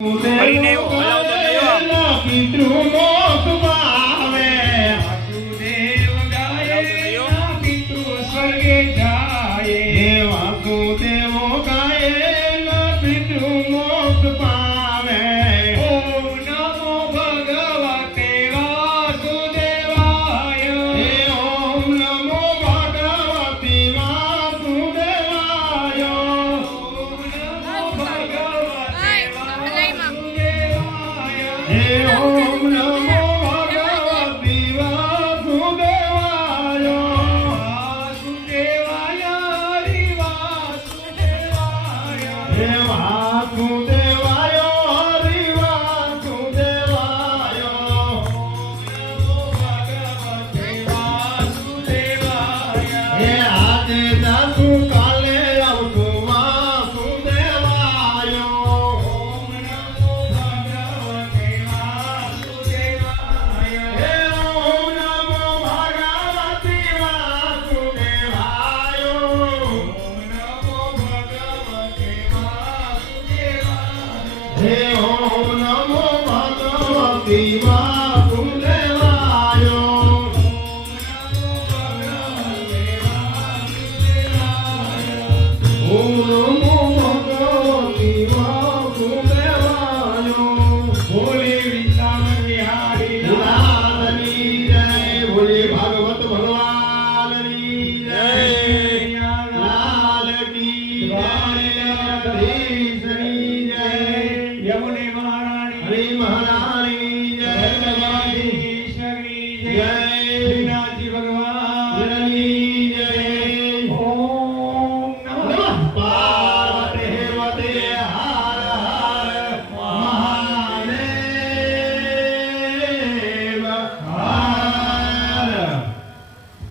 કરીને હલાવતો ગયો પિતૃ મોક્ષ પાવે વાસુદેવ ગાય પિતૃ સ્વર્ગે જાય વાસુદેવ ગાય પિતૃ મોક્ષ પાવે ઓમ નમો ભગવતે વાસુદેવાય ઓમ નમો ભગવતે વાસુદેવાય ઓમ નમો ભગવતે ઓમ નમો ભગવતે વાસુદેવાય વાસુદેવાય હરિ વાસુદેવાય હે વાસુદેવાય હરિ વાસુદેવાય ઓમ નમો ભગવતે વાસુદેવાય હે આજે જાસુ કાલે આવતું વાસુદેવાય ઓમ નમો ભગવતે વાસુદેવાય હે ઓમ નમો ભગવતે વાસુદેવાય ઓમ નમો ભગવતે વાસુદેવાય હે ઓમ નમો ભગવતે વાસુદેવાય ઓમ નમો ભગવતે વાસુદેવાય ભોલે વૃંદાવન વિહારી લાલની જય ભોલે ભાગવત ભગવાનની જય લાલ કી જય દ્વારકાધીશની જય યમુને મહારાણી હરિ મહારાણી